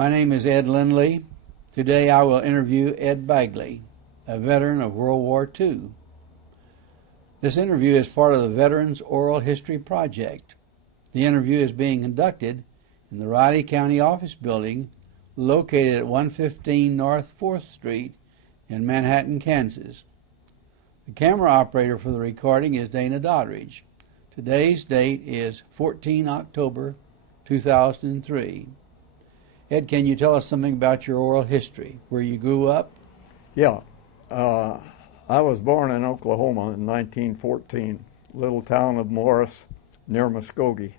My name is Ed Lindley. Today I will interview Ed Bagley, a veteran of World War II. This interview is part of the Veterans Oral History Project. The interview is being conducted in the Riley County Office Building located at 115 North 4th Street in Manhattan, Kansas. The camera operator for the recording is Dana Doddridge. Today's date is 14 October 2003. Ed, can you tell us something about your oral history, where you grew up? Yeah. I was born in Oklahoma in 1914, little town of Morris near Muskogee.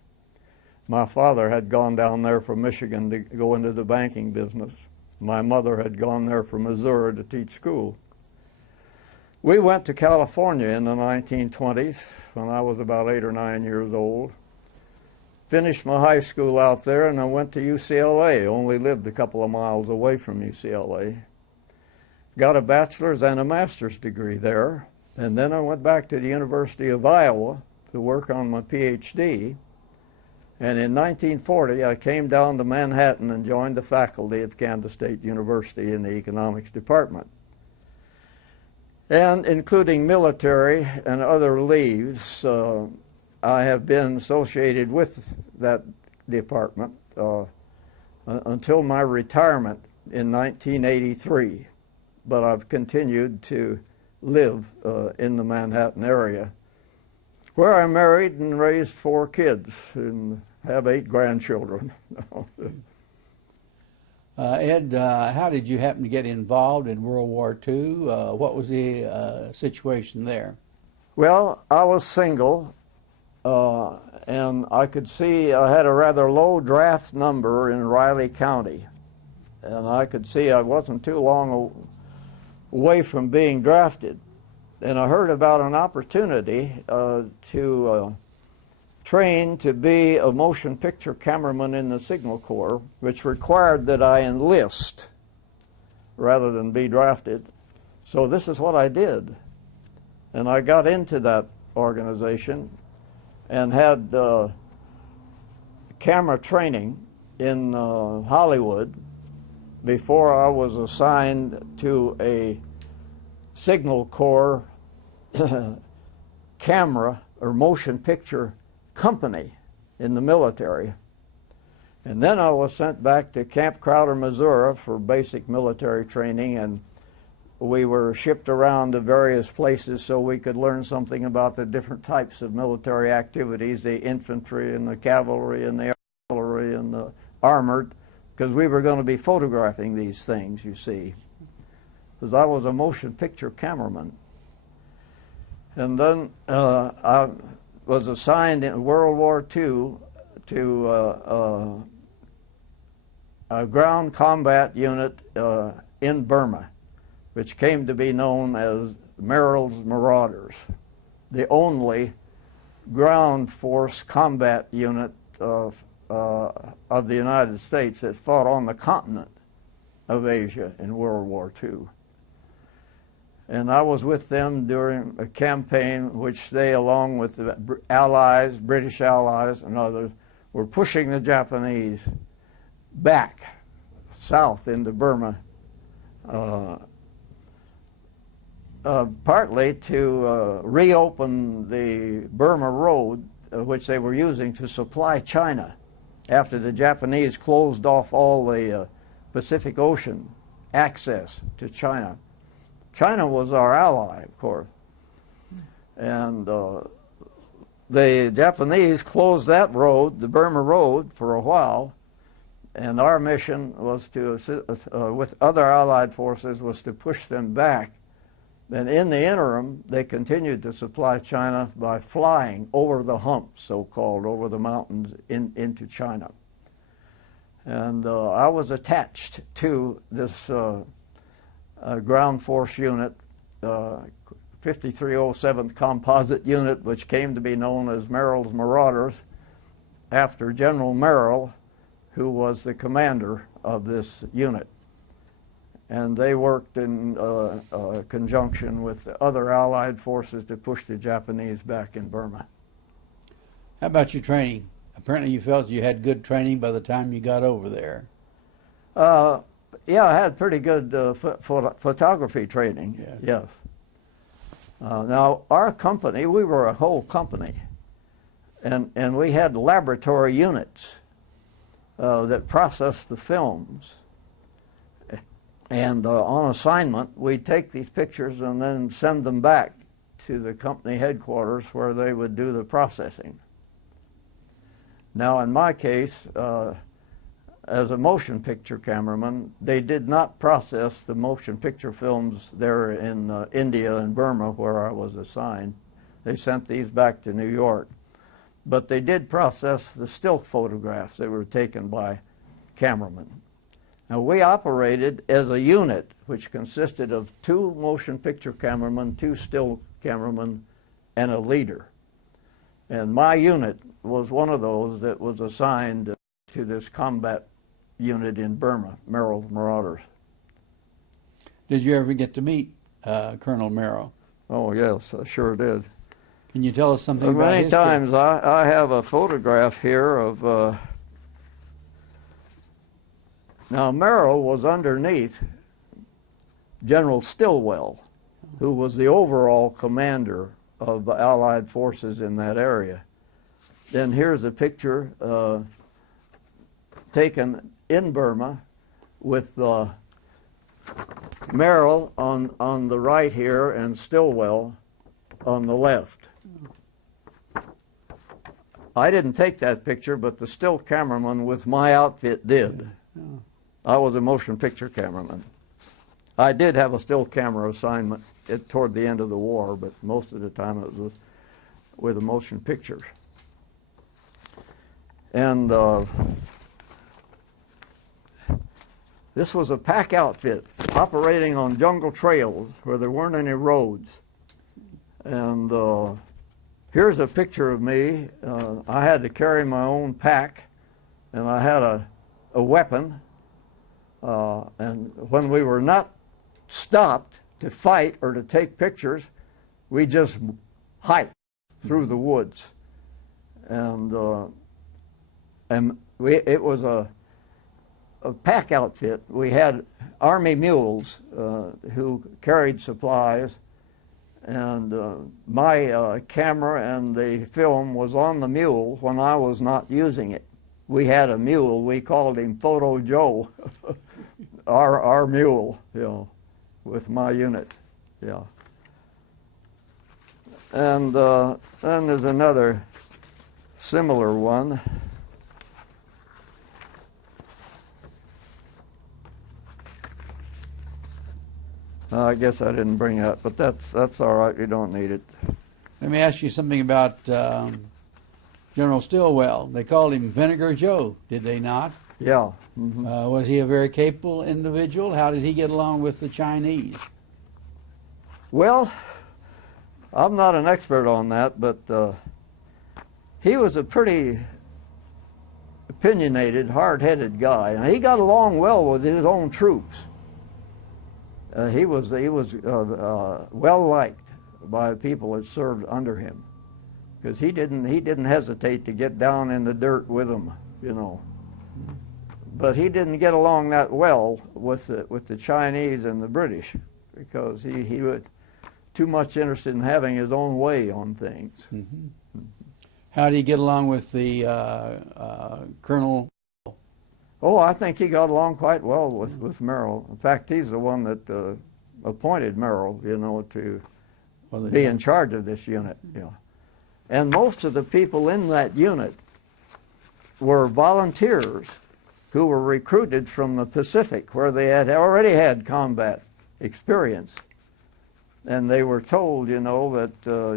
My father had gone down there from Michigan to go into the banking business. My mother had gone there from Missouri to teach school. We went to California in the 1920s when I was about 8 or 9 years old. Finished my high school out there, and I went to UCLA, only lived a couple of miles away from UCLA. Got a bachelor's and a master's degree there, and then I went back to the University of Iowa to work on my PhD. And in 1940, I came down to Manhattan and joined the faculty of Kansas State University in the economics department. And including military and other leaves, I have been associated with that department until my retirement in 1983. But I've continued to live in the Manhattan area, where I married and raised 4 kids and have 8 grandchildren. Ed, how did you happen to get involved in World War II? What was the situation there? Well, I was single, and I could see I had a rather low draft number in Riley County, and I could see I wasn't too long away from being drafted. And I heard about an opportunity to train to be a motion picture cameraman in the Signal Corps, which required that I enlist rather than be drafted. So this is what I did. And I got into that organization and had camera training in Hollywood before I was assigned to a Signal Corps camera or motion picture company in the military. And then I was sent back to Camp Crowder, Missouri for basic military training, and we were shipped around to various places so we could learn something about the different types of military activities, the infantry and the cavalry and the artillery and the armored, because we were going to be photographing these things, you see, because I was a motion picture cameraman. And then I was assigned in World War II to a ground combat unit in Burma, which came to be known as Merrill Marauders, the only ground force combat unit of the United States that fought on the continent of Asia in World War II. And I was with them during a campaign which they, along with the allies, British allies and others, were pushing the Japanese back south into Burma, partly to reopen the Burma Road, which they were using to supply China after the Japanese closed off all the Pacific Ocean access to China. China was our ally, of course, and the Japanese closed that road, the Burma Road, for a while, and our mission was to, with other allied forces, was to push them back. And in the interim, they continued to supply China by flying over the hump, so-called, over the mountains into China. And I was attached to this ground force unit, 5307th Composite Unit, which came to be known as Merrill's Marauders, after General Merrill, who was the commander of this unit. And they worked in conjunction with the other Allied forces to push the Japanese back in Burma. How about your training? Apparently you felt you had good training by the time you got over there. Yeah, I had pretty good photography training. Yeah. Yes. Now, our company, we were a whole company, and we had laboratory units that processed the films. And on assignment, we'd take these pictures and then send them back to the company headquarters where they would do the processing. Now, in my case, as a motion picture cameraman, they did not process the motion picture films there in India and Burma where I was assigned. They sent these back to New York. But they did process the still photographs that were taken by cameramen. Now, we operated as a unit which consisted of 2 motion picture cameramen, 2 still cameramen, and a leader. And my unit was one of those that was assigned to this combat unit in Burma, Merrill Marauders. Did you ever get to meet Colonel Merrill? Oh, yes, I sure did. Can you tell us something about many his times I have a photograph here of now Merrill was underneath General Stilwell, who was the overall commander of the Allied forces in that area. Then here's a picture taken in Burma with Merrill on the right here and Stilwell on the left. I didn't take that picture, but the still cameraman with my outfit did. Yeah. I was a motion picture cameraman. I did have a still camera assignment toward the end of the war, but most of the time it was with the motion pictures. And this was a pack outfit operating on jungle trails where there weren't any roads. And here's a picture of me. I had to carry my own pack, and I had a weapon. And when we were not stopped to fight or to take pictures, we just hiked through the woods. And it was a pack outfit. We had Army mules who carried supplies, and my camera and the film was on the mule when I was not using it. We had a mule. We called him Photo Joe, our mule, you know, with my unit, yeah. And then there's another similar one. I guess I didn't bring that, but that's all right. You don't need it. Let me ask you something about General Stilwell. They called him Vinegar Joe, did they not? Yeah. Mm-hmm. Was he a very capable individual? How did he get along with the Chinese? Well, I'm not an expert on that, but he was a pretty opinionated, hard-headed guy, and he got along well with his own troops. He was well liked by people that served under him, because he didn't hesitate to get down in the dirt with them, you know. But he didn't get along that well with the Chinese and the British, because he was too much interested in having his own way on things. Mm-hmm. How did he get along with the Colonel? Oh, I think he got along quite well with Merrill. In fact, he's the one that appointed Merrill, you know, to be in charge of this unit. You know. And most of the people in that unit were volunteers who were recruited from the Pacific, where they had already had combat experience. And they were told, you know, that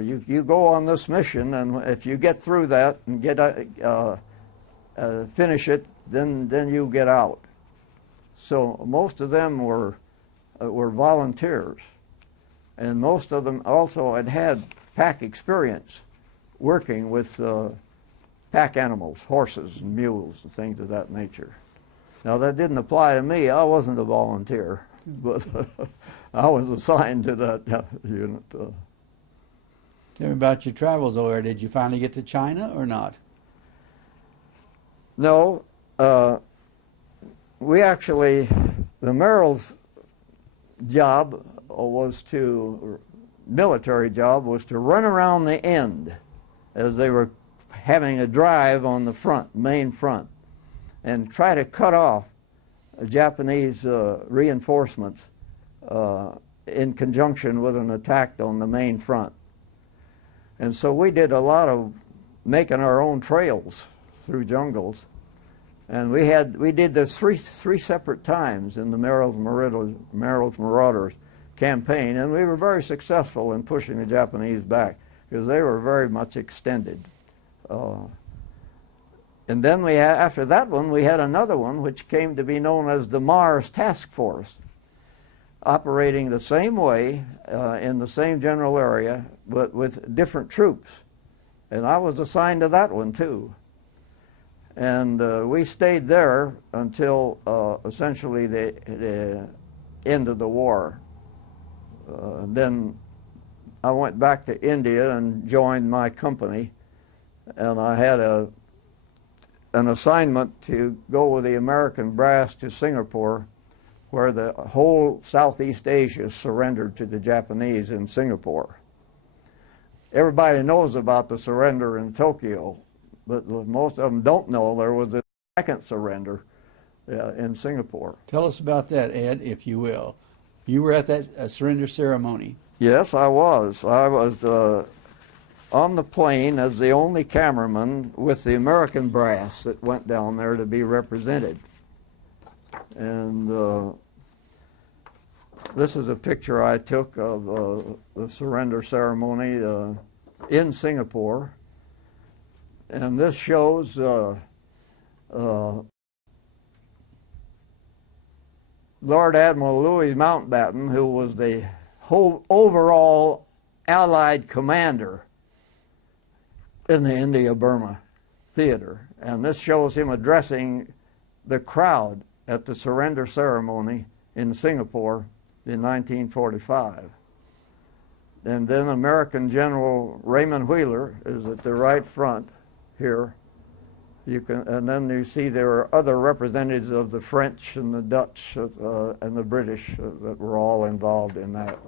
you go on this mission, and if you get through that and get finish it, then you get out. So most of them were volunteers, and most of them also had pack experience working with pack animals, horses and mules and things of that nature. Now, that didn't apply to me. I wasn't a volunteer, but I was assigned to that unit. Tell me about your travels over there. Did you finally get to China or not? No. we actually, the Merrill's job was to, military job was to run around the end as they were having a drive on the front, main front, and try to cut off Japanese reinforcements in conjunction with an attack on the main front. And so we did a lot of making our own trails through jungles. And we did this three separate times in the Merrill Marauders campaign, and we were very successful in pushing the Japanese back because they were very much extended. And then after that one, we had another one which came to be known as the Mars Task Force, operating the same way in the same general area, but with different troops. And I was assigned to that one too. And we stayed there until essentially the end of the war. Then I went back to India and joined my company, and I had an assignment to go with the American brass to Singapore, where the whole Southeast Asia surrendered to the Japanese in Singapore. Everybody knows about the surrender in Tokyo, but most of them don't know there was a second surrender in Singapore. Tell us about that, Ed, if you will. You were at that surrender ceremony. Yes, I was. I was on the plane as the only cameraman with the American brass that went down there to be represented. And this is a picture I took of the surrender ceremony in Singapore. And this shows Lord Admiral Louis Mountbatten, who was the whole overall Allied commander in the India-Burma theater. And this shows him addressing the crowd at the surrender ceremony in Singapore in 1945. And then American General Raymond Wheeler is at the right front here. And then you see there are other representatives of the French and the Dutch and the British that were all involved in that.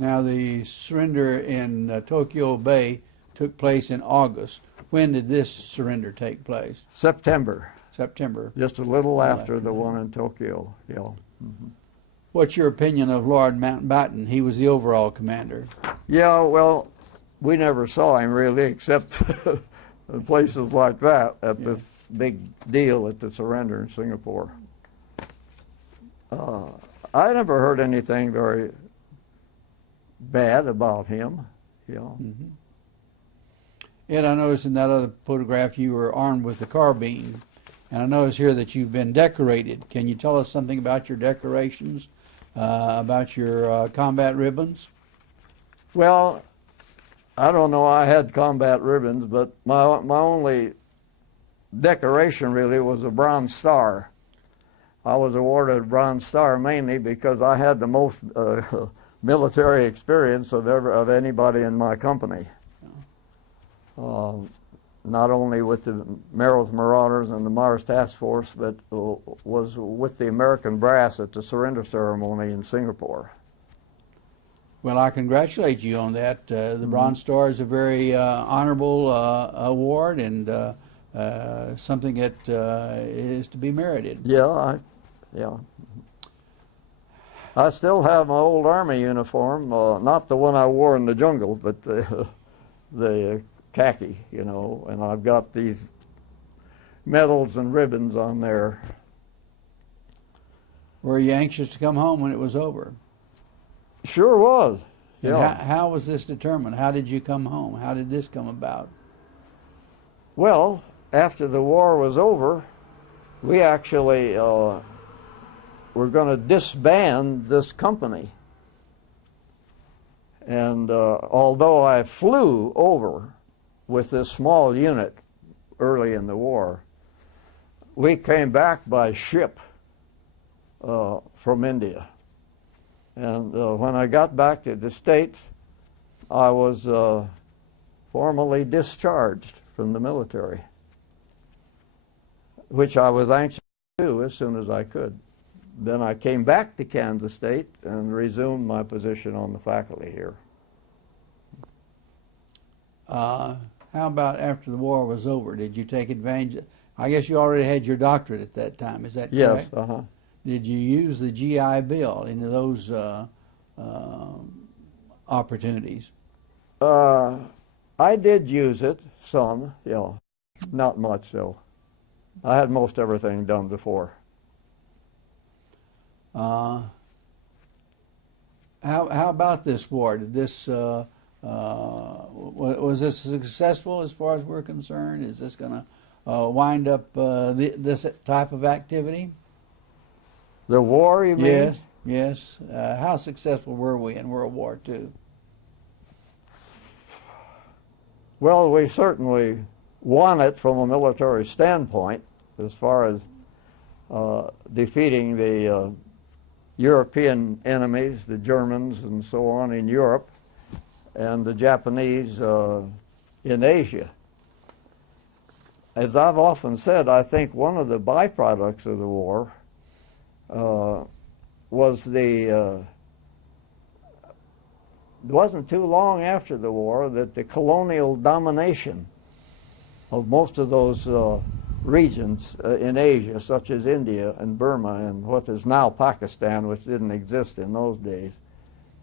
Now, the surrender in Tokyo Bay took place in August. When did this surrender take place? September. September. Just a little after the one in Tokyo. Yeah. Mm-hmm. What's your opinion of Lord Mountbatten? He was the overall commander. Yeah, well, we never saw him really, except in places like that at this big deal at the surrender in Singapore. I never heard anything very bad about him. Mm-hmm. Ed, I noticed in that other photograph you were armed with a carbine, and I notice here that you've been decorated. Can you tell us something about your decorations, about your combat ribbons? Well, I don't know, I had combat ribbons, but my only decoration really was a Bronze Star. I was awarded a Bronze Star mainly because I had the most military experience of anybody in my company. Not only with the Merrill Marauders and the Mars Task Force, but was with the American brass at the surrender ceremony in Singapore. Well, I congratulate you on that. The Bronze Star is a very honorable award and something that is to be merited. Yeah, I still have my old Army uniform, not the one I wore in the jungle, but the khaki, you know, and I've got these medals and ribbons on there. Were you anxious to come home when it was over? Sure was. Yeah. How was this determined? How did you come home? How did this come about? Well, after the war was over, we actually were going to disband this company. And although I flew over with this small unit early in the war, we came back by ship from India. And when I got back to the States, I was formally discharged from the military, which I was anxious too, as soon as I could. Then I came back to Kansas State and resumed my position on the faculty here. How about after the war was over? Did you take advantage? I guess you already had your doctorate at that time. Is that correct? Yes. Did you use the GI Bill in those opportunities? I did use it some, not much though. I had most everything done before. How about this war? Did this was this successful as far as we're concerned? Is this going to wind up this type of activity? The war, you mean? Yes, yes. How successful were we in World War II? Well, we certainly won it from a military standpoint as far as defeating the European enemies, the Germans and so on in Europe, and the Japanese in Asia. As I've often said, I think one of the byproducts of the war was it wasn't too long after the war that the colonial domination of most of those regions in Asia, such as India and Burma and what is now Pakistan, which didn't exist in those days,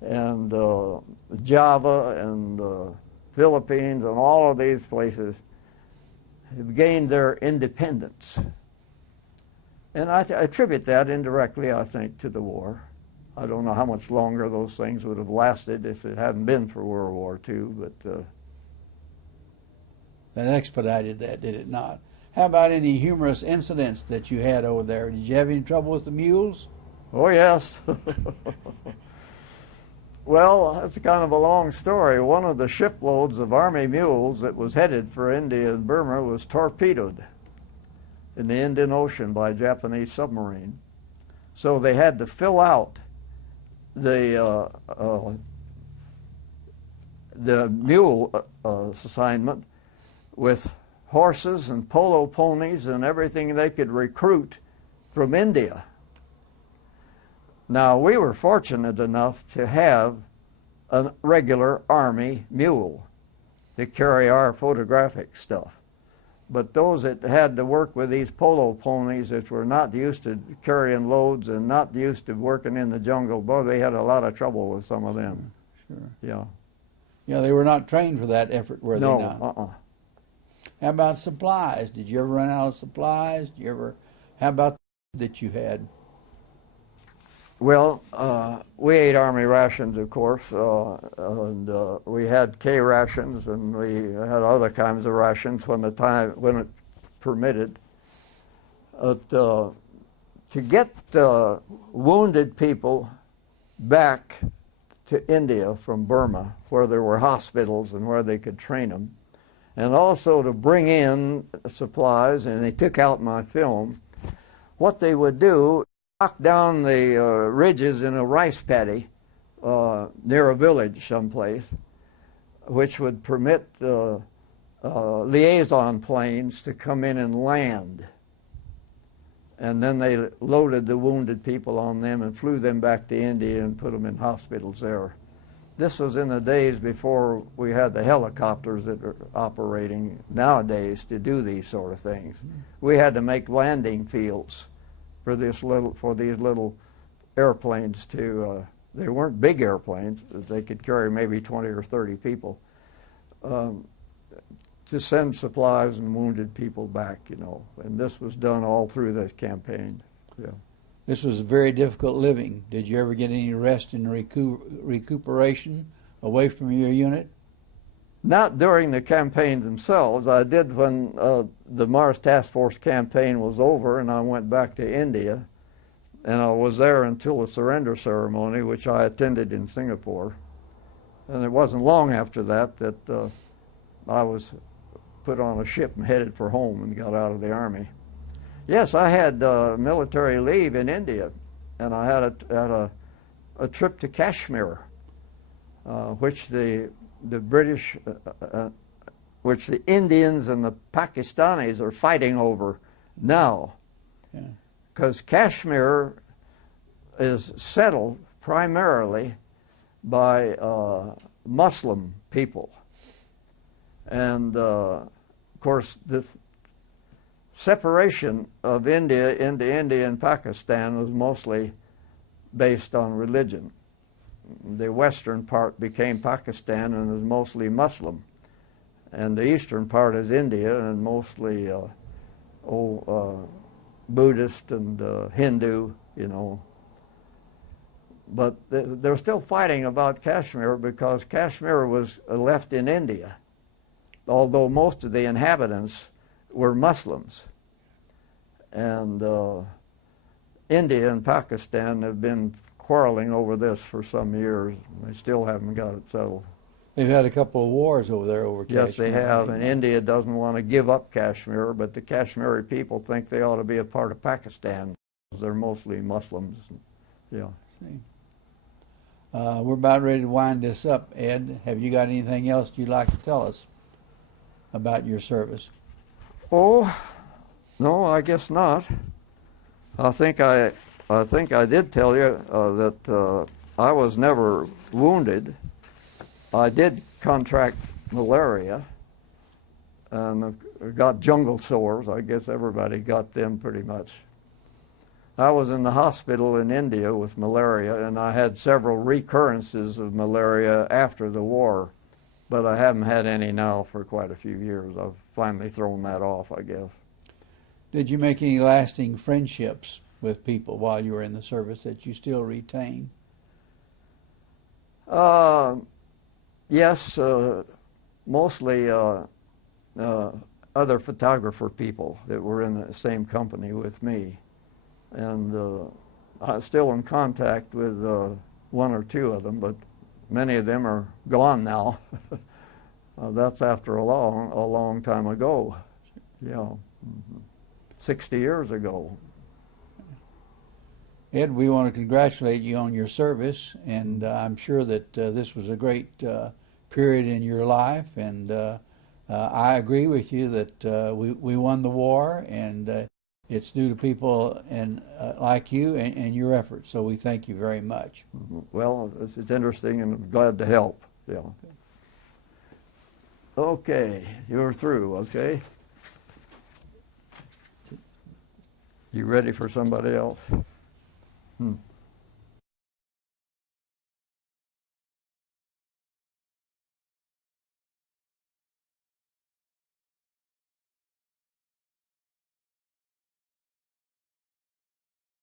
and Java and Philippines and all of these places have gained their independence. And I attribute that indirectly, I think, to the war. I don't know how much longer those things would have lasted if it hadn't been for World War II, but that expedited that, did it not? How about any humorous incidents that you had over there? Did you have any trouble with the mules? Oh, yes. Well, that's kind of a long story. One of the shiploads of Army mules that was headed for India and Burma was torpedoed in the Indian Ocean by a Japanese submarine. So they had to fill out the mule assignment with horses and polo ponies and everything they could recruit from India. Now, we were fortunate enough to have a regular Army mule to carry our photographic stuff. But those that had to work with these polo ponies that were not used to carrying loads and not used to working in the jungle, boy, they had a lot of trouble with some of them. Sure. Yeah. Yeah, they were not trained for that effort, were they not? No. How about supplies? Did you ever run out of supplies? How about that you had? Well, we ate Army rations, of course, and we had K rations, and we had other kinds of rations when it permitted. To get wounded people back to India from Burma, where there were hospitals and where they could train them, and also to bring in supplies, and they took out my film, what they would do, knock down the ridges in a rice paddy near a village someplace, which would permit liaison planes to come in and land. And then they loaded the wounded people on them and flew them back to India and put them in hospitals there. This was in the days before we had the helicopters that are operating nowadays to do these sort of things. We had to make landing fields for these little airplanes they weren't big airplanes, they could carry maybe 20 or 30 people, to send supplies and wounded people back, and this was done all through the campaign. Yeah. This was very difficult living. Did you ever get any rest and recuperation away from your unit? Not during the campaign themselves. I did when the Mars Task Force campaign was over and I went back to India, and I was there until the surrender ceremony, which I attended in Singapore. And it wasn't long after that that I was put on a ship and headed for home and got out of the Army. Yes, I had military leave in India, and I had a trip to Kashmir, which the British, which the Indians and the Pakistanis are fighting over now. Yeah. because Kashmir is settled primarily by Muslim people. And of course, the separation of India into India and Pakistan was mostly based on religion. The western part became Pakistan and is mostly Muslim, and the eastern part is India and mostly Buddhist and Hindu, you know. But they're still fighting about Kashmir because Kashmir was left in India, although most of the inhabitants were Muslims. And India and Pakistan have been quarreling over this for some years. They still haven't got it settled. They've had a couple of wars over there over Kashmir. Yes, they have, and India doesn't want to give up Kashmir, but the Kashmiri people think they ought to be a part of Pakistan. They're mostly Muslims. Yeah. See. We're about ready to wind this up, Ed. Have you got anything else you'd like to tell us about your service? Oh, no, I guess not. I think I did tell you that I was never wounded. I did contract malaria and got jungle sores. I guess everybody got them pretty much. I was in the hospital in India with malaria, and I had several recurrences of malaria after the war, but I haven't had any now for quite a few years. I've finally thrown that off, I guess. Did you make any lasting friendships with people while you were in the service that you still retain? Yes, mostly other photographer people that were in the same company with me. And I'm still in contact with one or two of them, but many of them are gone now. That's after a long time ago. Yeah, 60 years ago. Ed, we want to congratulate you on your service, and I'm sure that this was a great period in your life, and I agree with you that we won the war, and it's due to people and like you and your efforts, so we thank you very much. Well, it's interesting, and I'm glad to help. Yeah. Okay, you're through, okay? You ready for somebody else?